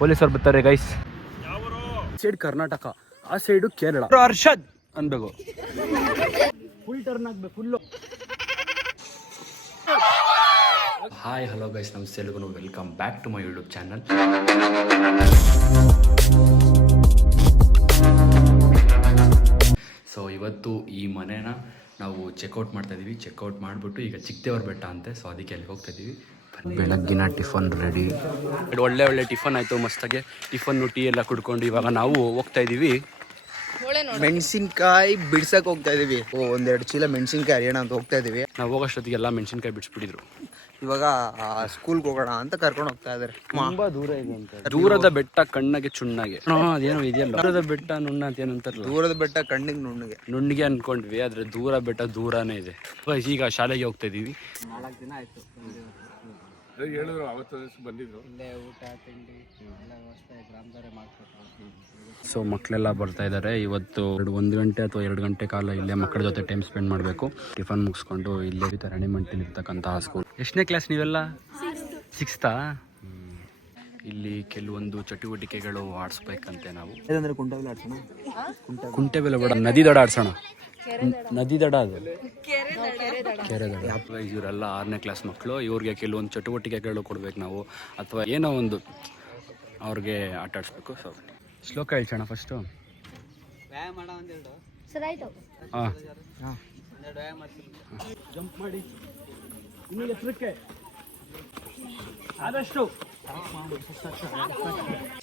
ಪೊಲೀಸರು ಬರ್ತಾರೆ guys. Side Karnataka, ಆ ಸೈಡು ಕೇರಳ. ಅರ್ಷದ್ ಅನ್ಬೇಕು, ಫುಲ್ ಟರ್ನ್ ಆಗ್ಬೇಕು ಫುಲ್ಲು. ಹಾಯ್ ಹಲೋ ಗೈಸ್, ನಮಸ್ತೆ ಎಲ್ರಿಗೂ, welcome back to my YouTube channel. So ಇವತ್ತು ಈ ಮನೇನ ನಾವು ಚೆಕ್ಔಟ್ ಮಾಡ್ತಾ ಇದೀವಿ. ಚೆಕ್ಔಟ್ ಮಾಡಿಬಿಟ್ಟು ಈಗ ಚಿಕ್ಕದೇವ್ರ ಬೆಟ್ಟ ಅಂತೆ, ಸೊ ಅದಕ್ಕೆ ಅಲ್ಲಿ ಹೋಗ್ತಾ ಇದೀವಿ. ಬೆಳಗ್ಗಿನ ಟಿಫನ್ ರೆಡಿ, ಒಳ್ಳೆ ಟಿಫನ್ ಆಯಿತು ಮಸ್ತಾಗೆ. ಟಿಫನ್ನು ಟೀ ಎಲ್ಲ ಕುಡ್ಕೊಂಡು ಇವಾಗ ನಾವು ಹೋಗ್ತಾ ಇದ್ದೀವಿ. ಮೆಣಸಿನ್ಕಾಯಿ ಬಿಡ್ಸಕ್ಕೆ ಹೋಗ್ತಾ ಇದೀವಿ. ಒಂದೆರಡು ಚೀಲ ಮೆಣಸಿನ್ಕಾಯಿ ಅರಿಯೋಣ ಅಂತ ಹೋಗ್ತಾ ಇದೀವಿ. ನಾವು ಹೋಗೋಷ್ಟೊತ್ತಿಗೆಲ್ಲ ಮೆಣಸಿನ್ಕಾಯಿ ಬಿಡಿಸ್ಬಿಟ್ಟಿದ್ರು. ಇವಾಗ ಸ್ಕೂಲ್ಗೆ ಹೋಗೋಣ ಅಂತ ಕರ್ಕೊಂಡು ಹೋಗ್ತಾ ಇದಾರೆ. ತುಂಬಾ ದೂರ ಇದೆ ಅಂತ. ದೂರದ ಬೆಟ್ಟ ಕಣ್ಣಗೆ ಚುಣ್ಣಗೆ, ಅದೇನೋ ಇದೆಯಲ್ಲ, ದೂರದ ಬೆಟ್ಟ ನುಣ್ಣ ಅಂತ ಏನಂತಾರಲ್ಲ, ದೂರದ ಬೆಟ್ಟ ಕಣ್ಣಿಗೆ ನುಣ್ಣಿಗೆ ಅನ್ಕೊಂಡ್ವಿ, ಆದ್ರೆ ದೂರ ಬೆಟ್ಟ ದೂರನೇ ಇದೆ. ಈಗ ಶಾಲೆಗೆ ಹೋಗ್ತಾ ಇದೀವಿ. 4 ದಿನ ಆಯ್ತು ಹೇಳಿದ್ರು, ಅವತ್ತು ಬಂದಿದ್ರು. ಇಲ್ಲೇ ಊಟ ತಿಂಡಿ ಎಲ್ಲ ವ್ಯವಸ್ಥೆ ಗ್ರಾಮದವರೇ ಮಾಡ್ಕೊಡ್ತಾರೆ. ಸೊ ಮಕ್ಕಳೆಲ್ಲ ಬರ್ತಾ ಇದ್ದಾರೆ. ಇವತ್ತು 1 ಗಂಟೆ ಅಥವಾ 2 ಗಂಟೆ ಕಾಲ ಇಲ್ಲೇ ಮಕ್ಕಳ ಜೊತೆ ಟೈಮ್ ಸ್ಪೆಂಡ್ ಮಾಡಬೇಕು. ಟಿಫನ್ ಮುಗಿಸ್ಕೊಂಡು ಇಲ್ಲೇ ರಾಣಿಮಂಟಿಲಿ ಇರ್ತಕ್ಕಂತಹ ಸ್ಕೂಲ್. ಎಷ್ಟನೇ ಕ್ಲಾಸ್ ನೀವೆಲ್ಲ? 6th. ಇಲ್ಲಿ ಕೆಲವೊಂದು ಚಟುವಟಿಕೆಗಳು ಆಡಿಸ್ಬೇಕಂತೆ ನಾವು. ಕುಂಟೆಬೆಲೆ ಬೇಡ, ನದಿ ದಡ ಆಡ್ಸೋಣ. ನದಿ ದಡ ಅದು, ಕೆರೆ ದಡ. ಇವರೆಲ್ಲ 6ನೇ ಕ್ಲಾಸ್ ಮಕ್ಕಳು. ಇವ್ರಿಗೆ ಕೆಲವೊಂದು ಚಟುವಟಿಕೆಗಳು ಕೊಡ್ಬೇಕು ನಾವು, ಅಥವಾ ಏನೋ ಒಂದು ಅವ್ರಿಗೆ ಆಟ ಆಡಿಸ್ಬೇಕು. ಸೊ ಶ್ಲೋಕ ಹೇಳ್ಸೋಣ ಫಸ್ಟು. ಜಂಪ್ ಮಾಡಿ ಇನ್ನೂ ಎತ್ತರಕ್ಕೆ ಆದಷ್ಟು.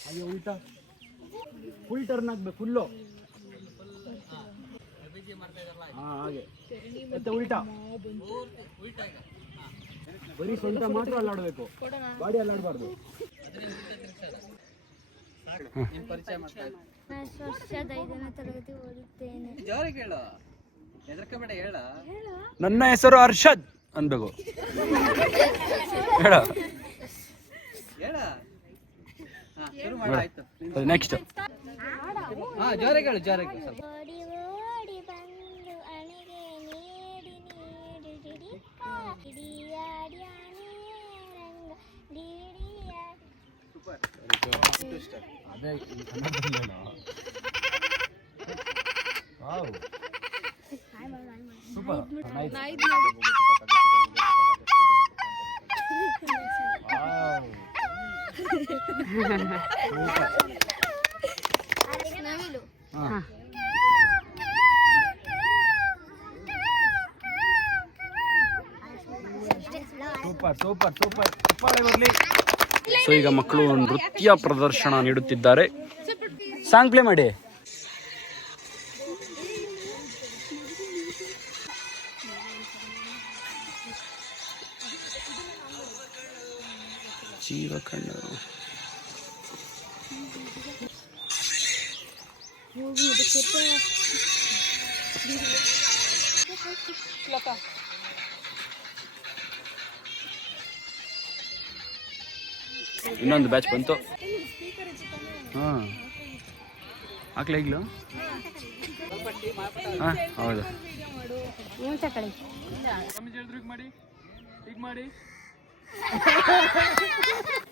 ಅಯ್ಯೋ ಉಲ್ಟಾ, ಫುಲ್ ಟರ್ನ್ ಆಗ್ಬೇಕು ಫುಲ್ಲು. ಹಾಗೆ ಮತ್ತೆ ಉಲ್ಟಾ, ಬರೀ ಸೊಂಟ ಮಾತ್ರ ಅಲ್ಲಾಡಬೇಕು, ಬಾಡಿ ಅಲ್ಲಾಡಬಾರ್ದು. ನನ್ನ ಹೆಸರು ಅರ್ಷದ್ ಅನ್ಬೇಕು. ನೆಕ್ಸ್ಟ್ ಅದೇ ಸೂಪರ್. ಸೂಪರ್ ಸೂಪರ್ ಸೂಪರ್ ಬರಲಿ. ಸೊ ಈಗ ಮಕ್ಕಳು ನೃತ್ಯ ಪ್ರದರ್ಶನ ನೀಡುತ್ತಿದ್ದಾರೆ. ಸಾಂಗ್ ಪ್ಲೇ ಮಾಡಿ. ಜೀವಕಣ್ಣ ಇನ್ನೊಂದು ಬ್ಯಾಚ್ ಬಂತು. ಹಾಂ ಹಾಕ್ಲೇ ಈಗಲೂ. ಹಾಂ ಹೌದು.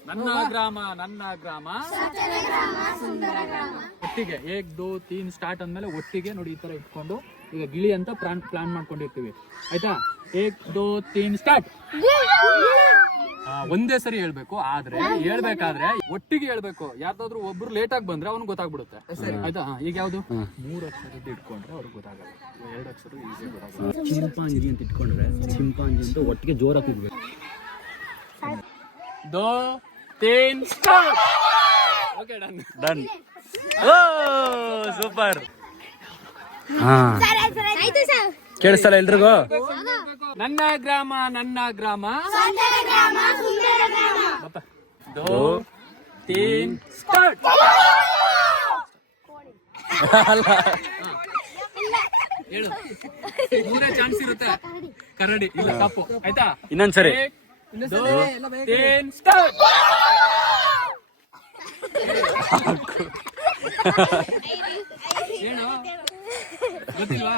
ನನ್ನ ಗ್ರಾಮ ನನ್ನ ಗ್ರಾಮ ಒಟ್ಟಿಗೆ 1 2 3 ಸ್ಟಾರ್ಟ್ ಅಂದ್ಮೇಲೆ ಒಟ್ಟಿಗೆ ನೋಡಿ ಈ ತರ ಇಟ್ಕೊಂಡು ಈಗ ಗಿಳಿ ಅಂತ ಪ್ಲಾನ್ ಮಾಡ್ಕೊಂಡಿರ್ತೀವಿ. ಆಯ್ತಾ? 1 2 3 ಸ್ಟಾರ್ಟ್. ಒಂದೇ ಸರಿ ಹೇಳ್ಬೇಕು, ಆದ್ರೆ ಹೇಳ್ಬೇಕಾದ್ರೆ ಒಟ್ಟಿಗೆ ಹೇಳ್ಬೇಕು. ಯಾರ್ದಾದ್ರು ಒಬ್ರು ಲೇಟ್ ಆಗಿ ಬಂದ್ರೆ ಅವ್ನಿಗೆ ಗೊತ್ತಾಗ್ಬಿಡುತ್ತೆ. ಆಯ್ತಾ? ಈಗ ಯಾವ್ದು 3 ಅಕ್ಷರದ್ದು ಇಟ್ಕೊಂಡ್ರೆ ಅವ್ರಿಗೆ ಗೊತ್ತಾಗಲ್ಲ, 2 ಅಕ್ಷರ ಈಸಿ ಗೊತ್ತಾಗಲ್ಲ. ಚಿಂಪಾಂಜಿ ಅಂತ ಇಟ್ಕೊಂಡ್ರೆ ಚಿಂಪಾಂಜಿ ಅಂತ ಒಟ್ಟಿಗೆ ಜೋರಾಗಿ ಕೂಗ್ಬೇಕು. 2 3 start. Okay, done. Oh super. ಕೇಳಿಸ್ತಲ್ಲ ಎಲ್ರಿಗೂ? ನನ್ನ ಗ್ರಾಮ ನನ್ನ ಗ್ರಾಮ 2 3 ಸ್ಟಾರ್ಟ್. ಹೇಳು, 3 ಚಾನ್ಸ್ ಇರುತ್ತೆ. ಕರಡಿ ಇಲ್ಲ, ತಪ್ಪು. ಆಯ್ತಾ? ಇನ್ನೊಂದ್ಸರಿ. 2 3 ಸ್ಟಾರ್ಟ್. ಏನು ಗೊತ್ತಿಲ್ವಾ?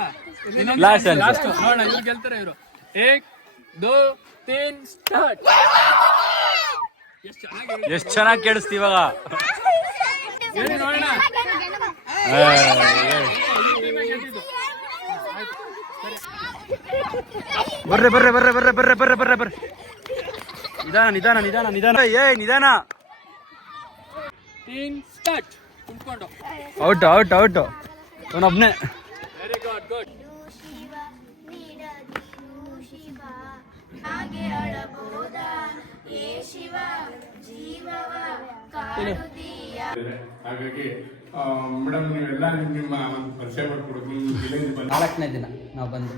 ಲಾಸ್ಟ್ ನೋಡೋಣ, ಇವ್ರು ಗೆಲ್ತಾರೆ. ಇವರು 1 2 3 ಸ್ಟಾರ್ಟ್. ಎಷ್ಟು ಚೆನ್ನಾಗಿ ಕೇಳಿಸ್ತಿ ಇವಾಗ. ಬರ್ರೆ ಬರ್ರೆ ಬರ್ರೆ ಬರ್ರೆ ಬರ್ರೆ ಬರ್ರೆ ಬರ್ರೆ ಬರ್ರೆ. ನಿಧಾನ ನಿಧಾನ ನಿಧಾನ ನಿಧಾನ. ನಿಧಾನ. Out out out. ಅವನೊಬ್ನೇ. Very good good. ಹಾಗಾಗಿ ಮೇಡಮ್ ನೀವೆಲ್ಲ ನಿಮ್ಮ ಪರಿಚಯ ಮಾಡಿಕೊಡೋದು ನಿಮ್ಮ ಜಿಲ್ಲೆಯಿಂದ ಬಂದು 4ನೇ ದಿನ ನಾವು ಬಂದು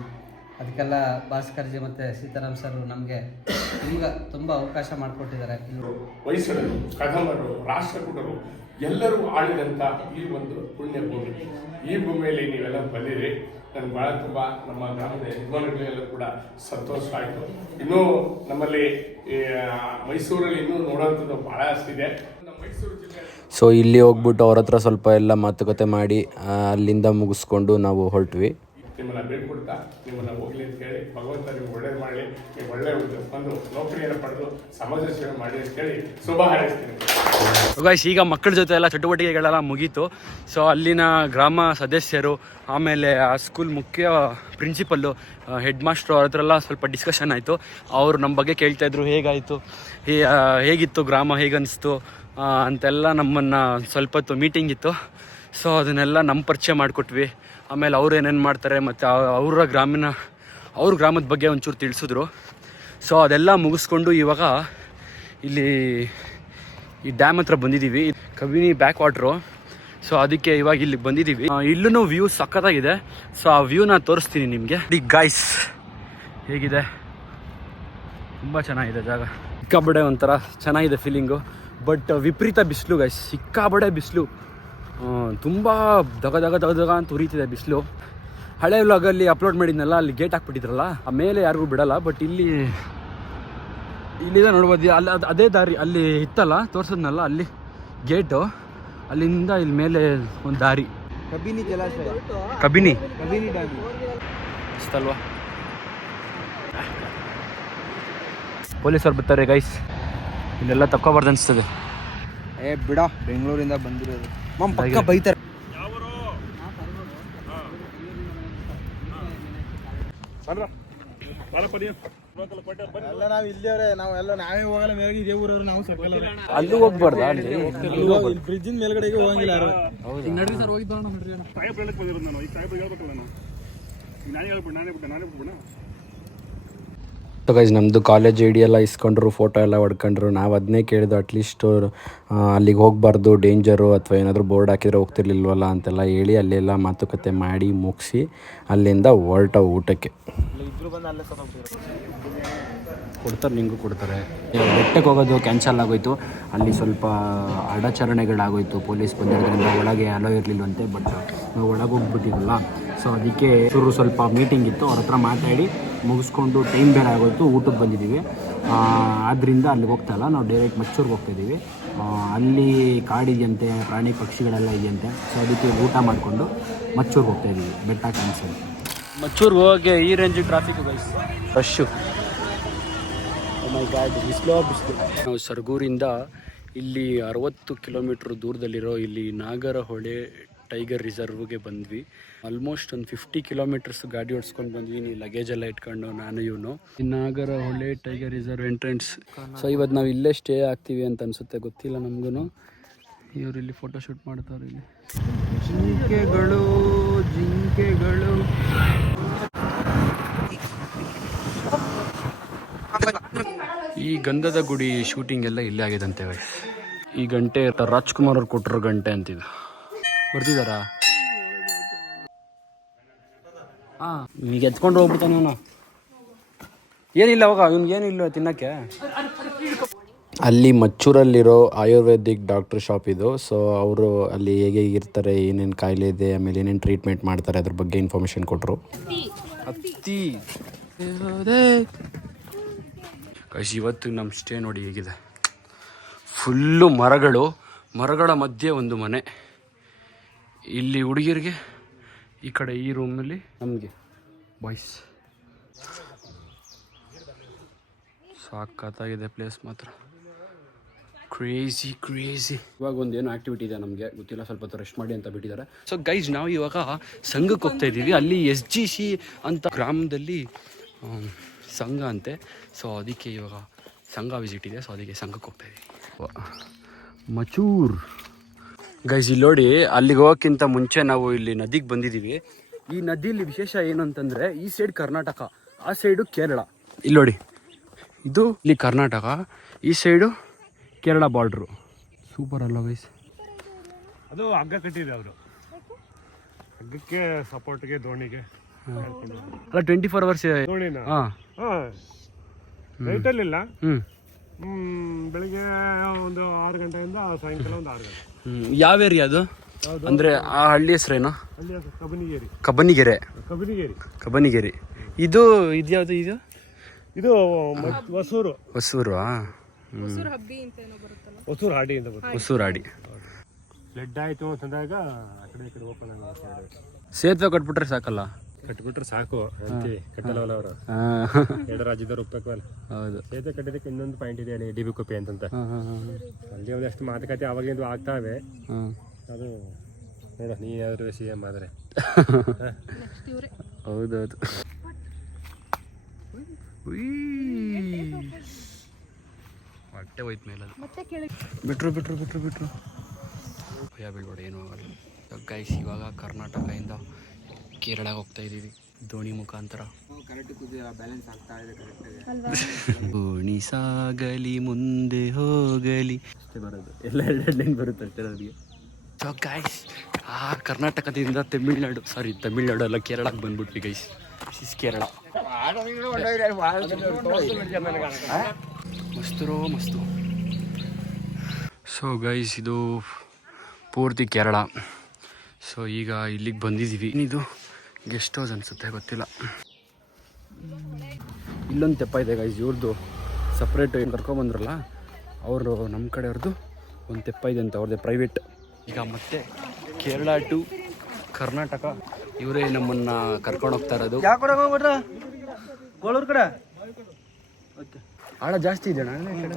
ಅದಕ್ಕೆಲ್ಲ ಭಾಸ್ಕರ್ಜಿ ಮತ್ತು ಸೀತಾರಾಮ್ ಸರ್ ನಮಗೆ ತುಂಬ ಅವಕಾಶ ಮಾಡಿಕೊಟ್ಟಿದ್ದಾರೆ. ಹೊಯ್ಸಳರು, ಕದಂಬರು, ರಾಷ್ಟ್ರಕೂಟರು ಎಲ್ಲರೂ ಆಳಿದಂಥ ಈ ಒಂದು ಪುಣ್ಯ ಭೂಮಿ. ಈ ಭೂಮಿಯಲ್ಲಿ ನೀವೆಲ್ಲ ಬಂದಿರಿ. ನನಗೆ ಭಾಳ ತುಂಬ ನಮ್ಮ ಗ್ರಾಮದ ಯಜಮಾನಗಳಿಗೆಲ್ಲ ಕೂಡ ಸಂತೋಷ ಆಯಿತು. ಇನ್ನೂ ನಮ್ಮಲ್ಲಿ ಮೈಸೂರಲ್ಲಿ ಇನ್ನೂ ನೋಡೋಂಥದ್ದು ಭಾಳ ಅಷ್ಟಿದೆ. ನಮ್ಮ ಮೈಸೂರು ಜಿಲ್ಲೆ ಸೊ ಇಲ್ಲಿ ಹೋಗ್ಬಿಟ್ಟು ಅವ್ರ ಹತ್ರ ಸ್ವಲ್ಪ ಎಲ್ಲ ಮಾತುಕತೆ ಮಾಡಿ ಅಲ್ಲಿಂದ ಮುಗಿಸ್ಕೊಂಡು ನಾವು ಹೊರಟ್ವಿ. ನಿಮ್ಮನ್ನ ಬೇಡ್ಕೊಡ್ತಾ ನಿಮ್ಮನ್ನ ಹೋಗ್ಲಿ ಅಂತ ಹೇಳಿ ಭಗವಂತ ನೀವು ಒಳ್ಳೇದು ಮಾಡಲಿ, ನೀವು ಒಳ್ಳೆ ಒಂದು ನೌಕರಿಯನ್ನು ಪಡೆದು ಸಮಾಜ ಸೇವೆ ಮಾಡಿ ಅಂತ ಹೇಳಿ ಶುಭ ಹಾರೈಸ್ತೀನಿ. ಗೈಸ್, ಈಗ ಮಕ್ಕಳ ಜೊತೆ ಎಲ್ಲ ಚಟುವಟಿಕೆಗಳೆಲ್ಲ ಮುಗೀತು. ಸೊ ಅಲ್ಲಿನ ಗ್ರಾಮ ಸದಸ್ಯರು, ಆಮೇಲೆ ಆ ಸ್ಕೂಲ್ ಮುಖ್ಯ ಪ್ರಿನ್ಸಿಪಲ್ಲು, ಹೆಡ್ ಮಾಸ್ಟ್ರು ಅವ್ರ ಹತ್ರ ಎಲ್ಲ ಸ್ವಲ್ಪ ಡಿಸ್ಕಷನ್ ಆಯಿತು. ಅವರು ನಮ್ಮ ಬಗ್ಗೆ ಕೇಳ್ತಾಯಿದ್ರು, ಹೇಗಾಯಿತು, ಹೇಗಿತ್ತು ಗ್ರಾಮ, ಹೇಗನ್ನಿಸ್ತು ಅಂತೆಲ್ಲ ನಮ್ಮನ್ನು ಸ್ವಲ್ಪ ಹೊತ್ತು ಮೀಟಿಂಗ್ ಇತ್ತು. ಸೊ ಅದನ್ನೆಲ್ಲ ನಮ್ಮ ಪರಿಚಯ ಮಾಡಿಕೊಟ್ವಿ. ಆಮೇಲೆ ಅವ್ರು ಏನೇನು ಮಾಡ್ತಾರೆ ಮತ್ತು ಅವ್ರ ಗ್ರಾಮದ ಬಗ್ಗೆ ಒಂಚೂರು ತಿಳಿಸಿದ್ರು. ಸೊ ಅದೆಲ್ಲ ಮುಗಿಸ್ಕೊಂಡು ಇವಾಗ ಇಲ್ಲಿ ಈ ಡ್ಯಾಮ್ ಹತ್ರ ಬಂದಿದ್ದೀವಿ. Kabini back water. ಸೊ ಅದಕ್ಕೆ ಇವಾಗ ಇಲ್ಲಿಗೆ ಬಂದಿದ್ದೀವಿ. ಇಲ್ಲೂ ವ್ಯೂ ಸಖತ್ತಾಗಿದೆ. ಸೊ ಆ ವ್ಯೂನ ತೋರಿಸ್ತೀನಿ ನಿಮಗೆ. ಗಾಯ್ಸ್, ಹೇಗಿದೆ? ತುಂಬ ಚೆನ್ನಾಗಿದೆ ಜಾಗ. ಸಿಕ್ಕಾಬಡೆ ಒಂಥರ ಚೆನ್ನಾಗಿದೆ ಫೀಲಿಂಗು. ಬಟ್ ವಿಪರೀತ ಬಿಸಿಲು ಗೈಸ್, ಸಿಕ್ಕಾಬಡೆ ಬಿಸಿಲು. ತುಂಬ ದಗ ದಗ ದಗ ದಗ ಅಂತ ಉರಿತಿದೆ ಬಿಸಿಲು. ಹಳೆ ವ್ಲಾಗಲ್ಲಿ ಅಪ್ಲೋಡ್ ಮಾಡಿದ್ನಲ್ಲ, ಅಲ್ಲಿ ಗೇಟ್ ಹಾಕ್ಬಿಟ್ಟಿದ್ರಲ್ಲ, ಆ ಮೇಲೆ ಯಾರಿಗೂ ಬಿಡಲ್ಲ. ಬಟ್ ಇಲ್ಲಿದೆ ನೋಡ್ಬೋದು. ಅಲ್ಲಿ ಅದೇ ದಾರಿ ಅಲ್ಲಿ ಇತ್ತಲ್ಲ, ತೋರಿಸಿದ್ನಲ್ಲ, ಅಲ್ಲಿ ಗೇಟು, ಅಲ್ಲಿಂದ ಇಲ್ಲಿ ಮೇಲೆ ಒಂದು ದಾರಿ. ಕಬಿನಿ ಜಲಾಶಯ, ಕಬಿನಿ ಡ್ಯಾಮ್ ಅಷ್ಟಲ್ವಾ? ಪೊಲೀಸರು ಬರ್ತಾರೆ ಗೈಸ್, ಇಲ್ಲೆಲ್ಲ ತಕ್ಕೋಬಾರ್ದು ಅನಿಸ್ತದೆ. ಬಿಡ, ಬೆಂಗಳೂರಿಂದ ಬಂದಿರೋದು ಪಕ್ಕ ಬೈತಾರೆ. ಎಲ್ಲ ನಾವು ಇಲ್ಲಿಯವರೇ, ನಾವೆಲ್ಲ ನಾವೇ ಹೋಗಲ್ಲ. ಮೇಲೆ ಇದೇ ಊರವ್ರು ನಾವು ಸರ್ಕಲ್. ಅಲ್ಲೂ ಹೋಗ್ಬಾರ್ದ? ಅಲ್ಲಿ ಬ್ರಿಡ್ಜಿನ ಮೇಲ್ಗಡೆಗೆ ಹೋಗಂಗಿಲ್ಲ ಯಾರು. ನಡ್ರಿ ಸರ್, ಹೋಗಿದ್ದು ನಡ್ರಿ. ಗೈಸ್, ನಮ್ಮದು ಕಾಲೇಜ್ ಐಡಿ ಎಲ್ಲ ಇಸ್ಕೊಂಡ್ರು, ಫೋಟೋ ಎಲ್ಲ ಹೊಡ್ಕೊಂಡ್ರು. ನಾವು ಅದನ್ನೇ ಕೇಳಿದ್ದು, ಅಟ್ಲೀಸ್ಟ್ ಅಲ್ಲಿಗೆ ಹೋಗಬಾರ್ದು, ಡೇಂಜರು, ಅಥವಾ ಏನಾದರೂ ಬೋರ್ಡ್ ಹಾಕಿದ್ರೆ ಹೋಗ್ತಿರ್ಲಿಲ್ವಲ್ಲ ಅಂತೆಲ್ಲ ಹೇಳಿ ಅಲ್ಲೆಲ್ಲ ಮಾತುಕತೆ ಮಾಡಿ ಮುಗಿಸಿ ಅಲ್ಲಿಂದ ಹೊರಟ ಊಟಕ್ಕೆ. ಕೊಡ್ತಾರೆ, ನಿಂಗೂ ಕೊಡ್ತಾರೆ. ಬೆಟ್ಟಕ್ಕೆ ಹೋಗೋದು ಕ್ಯಾನ್ಸಲ್ ಆಗೋಯ್ತು. ಅಲ್ಲಿ ಸ್ವಲ್ಪ ಅಡಚಣೆಗಳಾಗೋಯ್ತು. ಪೊಲೀಸ್ ಬಂದಿರೋದ್ರಿಂದ ಒಳಗೆ ಅಲೋ ಇರಲಿಲ್ಲವಂತೆ. ಬಟ್ ನಾವು ಒಳಗೆ ಹೋಗ್ಬಿಟ್ಟಿರಲ್ಲ. ಸೊ ಅದಕ್ಕೆ ಸ್ವಲ್ಪ ಮೀಟಿಂಗ್ ಇತ್ತು, ಅವ್ರ ಹತ್ರ ಮಾತಾಡಿ ಮುಗಿಸ್ಕೊಂಡು ಟೈಮ್ ಬೇರೆ ಆಗೋಯ್ತು. ಊಟಕ್ಕೆ ಬಂದಿದ್ದೀವಿ. ಆದ್ದರಿಂದ ಅಲ್ಲಿಗೆ ಹೋಗ್ತಾಯಿಲ್ಲ, ನಾವು ಡೈರೆಕ್ಟ್ ಮಚ್ಚೂರ್ಗೆ ಹೋಗ್ತಾಯಿದ್ದೀವಿ. ಅಲ್ಲಿ ಕಾಡಿದೆಯಂತೆ, ಪ್ರಾಣಿ ಪಕ್ಷಿಗಳೆಲ್ಲ ಇದೆಯಂತೆ. ಸೊ ಅದಕ್ಕೆ ಊಟ ಮಾಡಿಕೊಂಡು ಮಚ್ಚೂರ್ಗೆ ಹೋಗ್ತಾಯಿದ್ದೀವಿ. ಬೆಟ್ಟ ಕ್ಯಾನ್ಸಲ್. ಮಚ್ಚೂರ್ಗೆ ಹೋಗಿ ಈ ರೇಂಜ್ ಟ್ರಾಫಿಕ್ ಗೈಸ್, ರಶ್ಶು. ಬಿಸಿಲು. ನಾವು ಸರಗೂರಿಂದ ಇಲ್ಲಿ 60 ಕಿಲೋಮೀಟ್ರ್ ದೂರದಲ್ಲಿರೋ ಇಲ್ಲಿ ನಾಗರಹೊಳೆ ಟೈಗರ್ ರಿಸರ್ವ್ಗೆ ಬಂದ್ವಿ. ಆಲ್ಮೋಸ್ಟ್ ಒಂದು 50 ಕಿಲೋಮೀಟರ್ಸ್ ಗಾಡಿ ಓಡಿಸ್ಕೊಂಡು ಬಂದ್ವಿ. ನೀವು ಲಗೇಜ್ ಎಲ್ಲ ಇಟ್ಕೊಂಡು ನಾನು ಇವನು. Nagarahole tiger reserve entrance. So ಇವತ್ತು ನಾವು ಇಲ್ಲೇ ಸ್ಟೇ ಆಗ್ತೀವಿ ಅಂತ ಅನಿಸುತ್ತೆ, ಗೊತ್ತಿಲ್ಲ ನಮಗೂ. ಇವರು ಇಲ್ಲಿ ಫೋಟೋಶೂಟ್ ಮಾಡ್ತಾರೆ. ಇಲ್ಲಿ ಜಿಂಕೆಗಳು. ಈ ಗಂಧದ ಗುಡಿ ಶೂಟಿಂಗ್ ಎಲ್ಲ ಇಲ್ಲೇ ಆಗಿದೆ ಅಂತೆ. ಈ ಗಂಟೆ ರಾಜ್ಕುಮಾರ್ ಅವ್ರು ಕೊಟ್ಟರು ಗಂಟೆ ಅಂತಿದ್ದು. ಬರ್ತಿದಾರಾ? ಹಾಂ, ಈಗ ಎತ್ಕೊಂಡು ಹೋಗ್ಬಿಡ್ತಾನೆ ಇವನು. ಏನಿಲ್ಲ ಅವಾಗ ಇವ್ನಿಗೆ ಏನಿಲ್ಲ ತಿನ್ನೋಕ್ಕೆ. ಅಲ್ಲಿ ಮಚ್ಚೂರಲ್ಲಿರೋ ಆಯುರ್ವೇದಿಕ್ ಡಾಕ್ಟ್ರ್ ಶಾಪ್ ಇದು. ಸೊ ಅವರು ಅಲ್ಲಿ ಹೇಗೆ ಇರ್ತಾರೆ, ಏನೇನು ಕಾಯಿಲೆ ಇದೆ, ಆಮೇಲೆ ಏನೇನು ಟ್ರೀಟ್ಮೆಂಟ್ ಮಾಡ್ತಾರೆ ಅದ್ರ ಬಗ್ಗೆ ಇನ್ಫಾರ್ಮೇಷನ್ ಕೊಟ್ಟರು. ಹತ್ತಿ ಕೈಸ್, ಇವತ್ತು ನಮ್ಮ ಸ್ಟೇ ನೋಡಿ ಹೇಗಿದೆ. ಫುಲ್ಲು ಮರಗಳ ಮಧ್ಯೆ ಒಂದು ಮನೆ. ಇಲ್ಲಿ ಹುಡುಗಿರಿಗೆ, ಈ ಕಡೆ ಈ ರೂಮಲ್ಲಿ ನಮಗೆ ಬಾಯ್ಸ್. ಸಾಕತ್ತಾಗಿದೆ ಪ್ಲೇಸ್ ಮಾತ್ರ. ಕ್ರೇಜಿ ಇವಾಗ ಒಂದೇನು ಆಕ್ಟಿವಿಟಿ ಇದೆ ನಮಗೆ ಗೊತ್ತಿಲ್ಲ, ಸ್ವಲ್ಪ ಹೊತ್ತು ರೆಸ್ಟ್ ಮಾಡಿ ಅಂತ ಬಿಟ್ಟಿದ್ದಾರೆ. ಸೊ ಗೈಸ್, ನಾವು ಇವಾಗ ಸಂಘಕ್ಕೆ ಹೋಗ್ತಾ ಇದ್ದೀವಿ. ಅಲ್ಲಿ SGC ಅಂತ ಗ್ರಾಮದಲ್ಲಿ ಸಂಘ ಅಂತೆ. ಸೊ ಅದಕ್ಕೆ ಇವಾಗ ಸಂಘ ವಿಸಿಟ್ ಇದೆ. ಸೊ ಅದಕ್ಕೆ ಸಂಘಕ್ಕೆ ಹೋಗ್ತಾ ಇದ್ದೀವಿ. ಮಚೂರ್ ಗೈಸ್, ಇಲ್ಲಿ ನೋಡಿ, ಅಲ್ಲಿಗೆ ಹೋಗೋಕ್ಕಿಂತ ಮುಂಚೆ ನಾವು ಇಲ್ಲಿ ನದಿಗೆ ಬಂದಿದ್ದೀವಿ. ಈ ನದಿಲಿ ವಿಶೇಷ ಏನು ಅಂತಂದರೆ, ಈ ಸೈಡ್ ಕರ್ನಾಟಕ, ಆ ಸೈಡು ಕೇರಳ. ಇಲ್ಲಿ ನೋಡಿ, ಇದು ಇಲ್ಲಿ ಕರ್ನಾಟಕ, ಈ ಸೈಡು ಕೇರಳ ಬಾರ್ಡ್ರು. ಸೂಪರ್ ಅಲ್ಲ ಗೈಸ್? ಅದು ಹಗ್ಗ ಕಟ್ಟಿದೆ ಅವರು, ಹಗ್ಗಕ್ಕೆ ಸಪೋರ್ಟ್ಗೆ ದೋಣಿಗೆ ಅಲ್ಲ 24 hours ದೋಣಿನ ಹಾಂ ನೈಟಲ್ಲಿಲ್ಲ. ಹ್ಞೂ ಬೆಳಿಗ್ಗೆ ಒಂದು 6 ಗಂಟೆಯಿಂದ ಸಾಯಂಕಾಲ ಒಂದು 6 ಗಂಟೆ. ಯಾವ ಏರಿಯಾ ಅದು? ಅಂದರೆ ಆ ಹಳ್ಳಿ ಹೆಸರೇನು? ಅಲ್ಲಿ ಕಬಿನಿಗೇರಿ. ಕಬ್ಬನಿಗೆರೆ. ಇದು ಇದ್ಯಾವುದು? ಇದು ಹೊಸೂರು. ಹೊಸೂರು ಹೊಸೂರು ಹಾಡಿ ಅಂತ ಬರುತ್ತೆ. ಹೊಸೂರು ಹಾಡಿ. ಫ್ಲಡ್ ಆಯ್ತು ಅಂತಂದಾಗ ಆ ಕಡೆ ಈ ಕಡೆ ಓಪನ್ ಆಗಿ ಸೇತುವೆ ಕಟ್ಬಿಟ್ರೆ ಸಾಕಲ್ಲ? ಕಟ್ಬಿಟ್ರೆ ಸಾಕು ಅಂತೆ. ಕಟ್ಟಲವಲ್ಲ ಅವರು, 2 ರಾಜ್ಯದವ್ರು ಒಪ್ಪಬೇಕಲ್ಲ. ಹೌದು. ಸೇತುವೆ ಕಟ್ಟಿದಕ್ಕೆ ಇನ್ನೊಂದು ಪಾಯಿಂಟ್ ಇದೆ ಅಲ್ಲಿ, DB ಕುಪ್ಪೆ ಅಂತಂತ. ಅಲ್ಲಿ ಒಂದಷ್ಟು ಮಾತುಕತೆ ಅವಾಗಿಂದು ಆಗ್ತಾವೆ. ಅದು ನೋಡ, ನೀ ಯಾವ್ದು CM ಆದರೆ. ಹೌದೌದು. ಹೊಟ್ಟೆ ಹೋಯ್ತು ಮೇಲೆ ಬಿಟ್ರು ಭಯ ಬೀಳ್ಬೇಡ, ಏನೂ ಆಗಲ್ಲ. ಗೈಸ್, ಇವಾಗ ಕರ್ನಾಟಕದಿಂದ ಕೇರಳಕ್ಕೆ ಹೋಗ್ತಾ ಇದ್ದೀವಿ ದೋಣಿ ಮುಖಾಂತರ. ದೋಣಿ ಸಾಗಲಿ ಮುಂದೆ ಹೋಗಲಿ ಅಷ್ಟೇ ಬರೋದು, ಎಲ್ಲ 2 ಲೈನ್ ಬರುತ್ತೆ ಅಷ್ಟೇ ನನಗೆ. ಸೊ ಗೈಸ್, ಕರ್ನಾಟಕದಿಂದ ತಮಿಳ್ನಾಡು ಅಲ್ಲ, ಕೇರಳಕ್ಕೆ ಬಂದ್ಬಿಟ್ವಿ ಗೈಸ್. This is Kerala. ಮಸ್ತು. ಸೊ ಗೈಸ್, ಇದು ಪೂರ್ತಿ ಕೇರಳ. ಸೊ ಈಗ ಇಲ್ಲಿಗೆ ಬಂದಿದ್ದೀವಿ. ಇದು ಗೆಸ್ಟ್ ಹೌಸ್ ಅನಿಸುತ್ತೆ, ಗೊತ್ತಿಲ್ಲ. ಇಲ್ಲೊಂದು ತೆಪ್ಪ ಇದೆ ಗೈಸ್, ಇವ್ರದ್ದು ಸಪ್ರೇಟ್. ಏನು ಕರ್ಕೊಂಬಂದ್ರಲ್ಲ ಅವರು, ನಮ್ಮ ಕಡೆಯವ್ರದ್ದು ಒಂದು ತೆಪ್ಪ ಇದೆ ಅಂತ, ಅವ್ರದ್ದೇ ಪ್ರೈವೇಟ್. ಈಗ ಮತ್ತೆ ಕೇರಳ ಟು ಕರ್ನಾಟಕ ಇವರೇ ನಮ್ಮನ್ನು ಕರ್ಕೊಂಡು ಹೋಗ್ತಾ ಇರೋದು. ಯಾಕೆ ಹೋಗ್ಬಿಟ್ರ ಗೋಳೂರು ಕಡೆ? ಆಳ ಜಾಸ್ತಿ ಇದೆ ಅಣ್ಣ.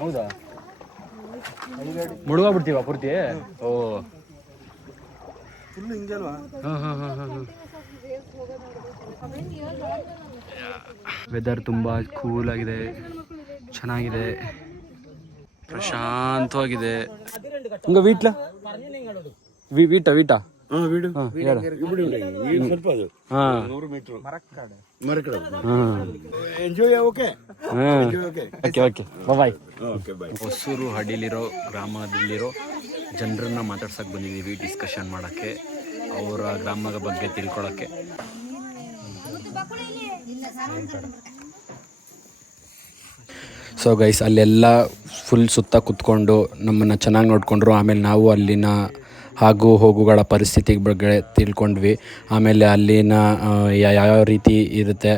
ಹೌದಾ? ಮುಳುಗೋಗ್ಬಿಡ್ತೀವ ಪೂರ್ತಿ? ಓ ಫುಲ್ ಹಿಂಗೆ ಅಲ್ವಾ? ಹಾಂ. ವೆದರ್ ತುಂಬ ಕೂಲಾಗಿದೆ, ಚೆನ್ನಾಗಿದೆ, ಪ್ರಶಾಂತವಾಗಿದೆ. ಹಿಂಗ ವೀಟ ಹೊಸೂರು ಹಳ್ಳಿಲಿರೋ ಗ್ರಾಮದಲ್ಲಿರೋ ಜನರನ್ನ ಮಾತಾಡ್ಸಕ್ಕೆ ಬಂದಿದ್ದೀವಿ, ಡಿಸ್ಕಷನ್ ಮಾಡೋಕ್ಕೆ, ಅವರ ಗ್ರಾಮದ ಬಗ್ಗೆ ತಿಳ್ಕೊಳ್ಳೋಕ್ಕೆ. ಸೊ ಗೈಸ್, ಅಲ್ಲೆಲ್ಲ ಫುಲ್ ಸುತ್ತ ಕುತ್ಕೊಂಡು ನಮ್ಮನ್ನು ಚೆನ್ನಾಗಿ ನೋಡಿಕೊಂಡ್ರು. ಆಮೇಲೆ ನಾವು ಅಲ್ಲಿನ ಹೋಗುಗಳ ಪರಿಸ್ಥಿತಿ ಬಗ್ಗೆ ತಿಳ್ಕೊಂಡ್ವಿ. ಆಮೇಲೆ ಅಲ್ಲಿನ ಯಾವ ರೀತಿ ಇರುತ್ತೆ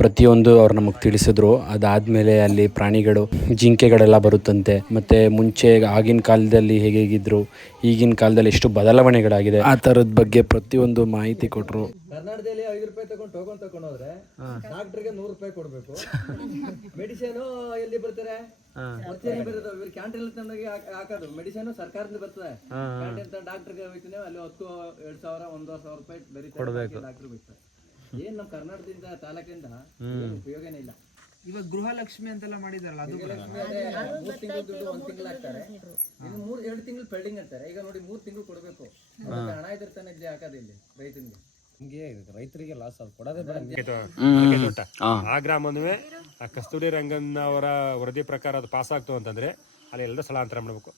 ಪ್ರತಿಯೊಂದು ಅವ್ರು ನಮಗೆ ತಿಳಿಸಿದ್ರು. ಅದಾದಮೇಲೆ ಅಲ್ಲಿ ಪ್ರಾಣಿಗಳು, ಜಿಂಕೆಗಳೆಲ್ಲ ಬರುತ್ತಂತೆ. ಮತ್ತು ಮುಂಚೆ ಆಗಿನ ಕಾಲದಲ್ಲಿ ಹೇಗಿದ್ರು, ಈಗಿನ ಕಾಲದಲ್ಲಿ ಎಷ್ಟು ಬದಲಾವಣೆಗಳಾಗಿದೆ, ಆ ಥರದ ಬಗ್ಗೆ ಪ್ರತಿಯೊಂದು ಮಾಹಿತಿ ಕೊಟ್ಟರು. ಕರ್ನಾಟಕದಲ್ಲಿ 5 ರೂಪಾಯಿ ತಗೊಂಡೋದ್ರೆ ಡಾಕ್ಟರ್ಗೆ 100 ರೂಪಾಯಿ ಕೊಡಬೇಕು. ಮೆಡಿಸಿನ್ ಎಲ್ಲಿ ಬರ್ತಾರೆ? ಕ್ಯಾಂಟೀನ್ ತಗೊಂಡೋಗಿ ಹಾಕೋದು. ಮೆಡಿಸಿನ್ ಸರ್ಕಾರದಿಂದ ಬರ್ತದೆ. ಕ್ಯಾಂಟೀನ್ ಡಾಕ್ಟರ್ಗೆ ಹೋಗ್ತೀನಿ, ಅಲ್ಲಿ 2,000 1,500 ರೂಪಾಯಿ ಬರೀತಾರೆ ಡಾಕ್ಟರ್ ಬಿಡ್ತಾರೆ. ಏನ್ ನಮ್ಮ ಕರ್ನಾಟಕದಿಂದ ತಾಲೂಕಿಂದ ಉಪಯೋಗನೇ ಇಲ್ಲ. ಇವಾಗ ಗೃಹಲಕ್ಷ್ಮಿ ಅಂತೆಲ್ಲ ಮಾಡಿದಾರಲ್ಲ, ಅದು 3 ತಿಂಗಳು ದುಡ್ಡು 1 ತಿಂಗಳು ಹಾಕ್ತಾರೆ. ಇನ್ನು 2 ತಿಂಗಳು ಪೆಂಡಿಂಗ್ ಅಂತಾರೆ. ಈಗ ನೋಡಿ 3 ತಿಂಗಳು ಕೊಡಬೇಕು. ಹಣ ಇದ್ರತಾನೆ ಇಲ್ಲಿ ಹಾಕೋದಿಲ್ಲ ರೈತನಿಗೆ. ನಿಮಗೆ ರೈತರಿಗೆ ಲಾಸ್ ಅದು ಕೊಡೋದೇ ತೋಟ. ಆ ಗ್ರಾಮನುವೆ ಆ ಕಸ್ತೂರಿ ರಂಗನ್ ಅವರ ವರದಿ ಪ್ರಕಾರ ಅದು ಪಾಸ್ ಆಗ್ತು ಅಂತಂದ್ರೆ ಅಲ್ಲಿ ಎಲ್ಲ ಸ್ಥಳಾಂತರ ಮಾಡಬೇಕು.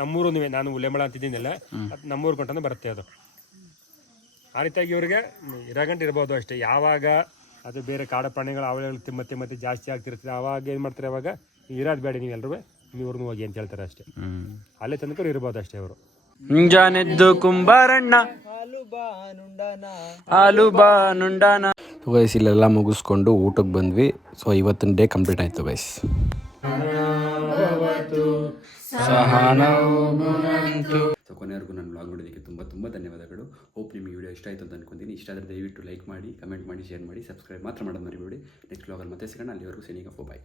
ನಮ್ಮೂರು ನಾನು ಉಲ್ಲೆಮಳ ಅಂತಿದ್ದೀನಲ್ಲ, ನಮ್ಮೂರು ಗಂಟನೂ ಬರುತ್ತೆ ಅದು. ಆ ರೀತಿಯಾಗಿ ಇವ್ರಿಗೆ ಇರಾಗಂಟು ಇರ್ಬೋದು ಅಷ್ಟೇ. ಯಾವಾಗ ಅದು ಬೇರೆ ಕಾಡು ಪ್ರಾಣಿಗಳು ಅವಳಿಗಳು ಮತ್ತೆ ಜಾಸ್ತಿ ಆಗ್ತಿರ್ತದೆ, ಆವಾಗ ಏನು ಮಾಡ್ತಾರೆ, ಅವಾಗ ಇರೋದು ಬೇಡ ನೀವೆಲ್ಲರೂ ನೀವ್ರನ್ನ ಹೋಗಿ ಅಂತ ಹೇಳ್ತಾರೆ ಅಷ್ಟೇ. ಅಲ್ಲೇ ತನಕ ಇರ್ಬೋದು ಅಷ್ಟೇ ಅವರು. ಮುಂಜಾನೆದ್ದು ಕುಂಬಾರಣ್ಣ ಹಾಲು ಬಾ ನುಂಡಾನ. ಗೈಸ್, ಇಲ್ಲೆಲ್ಲ ಮುಗಿಸ್ಕೊಂಡು ಊಟಕ್ಕೆ ಬಂದ್ವಿ. ಸೊ ಇವತ್ತಿನ ಡೇ ಕಂಪ್ಲೀಟ್ ಆಯಿತು ಗೈಸ್. ಸೊ ಕೊನೆಯವರೆಗೂ ನಾನು ಬ್ಲಾಗ್ ನೋಡೋದಕ್ಕೆ ತುಂಬ ಧನ್ಯವಾದಗಳು. ಹೋಪ್ ನಿಮಗೆ ವಿಡಿಯೋ ಇಷ್ಟ ಆಯಿತು ಅಂತ ಅನ್ಕೊಂತೀನಿ. ಇಷ್ಟ ಆದರೆ ದಯವಿಟ್ಟು ಲೈಕ್ ಮಾಡಿ, ಕಮೆಂಟ್ ಮಾಡಿ, ಶೇರ್ ಮಾಡಿ, ಸಬ್ಸ್ಕ್ರೈಬ್ ಮಾತ್ರ ಮಾಡೋದು ಮರಿಬೇಡಿ. ನೆಕ್ಸ್ಟ್ ಬ್ಲಾಗಲ್ಲಿ ಮತ್ತೆ ಸಿಗೋಣ. ಅಲ್ಲಿವರೆಗೂ ಸೈನಿಂಗ್ ಆಫ್, ಬಾಯ್.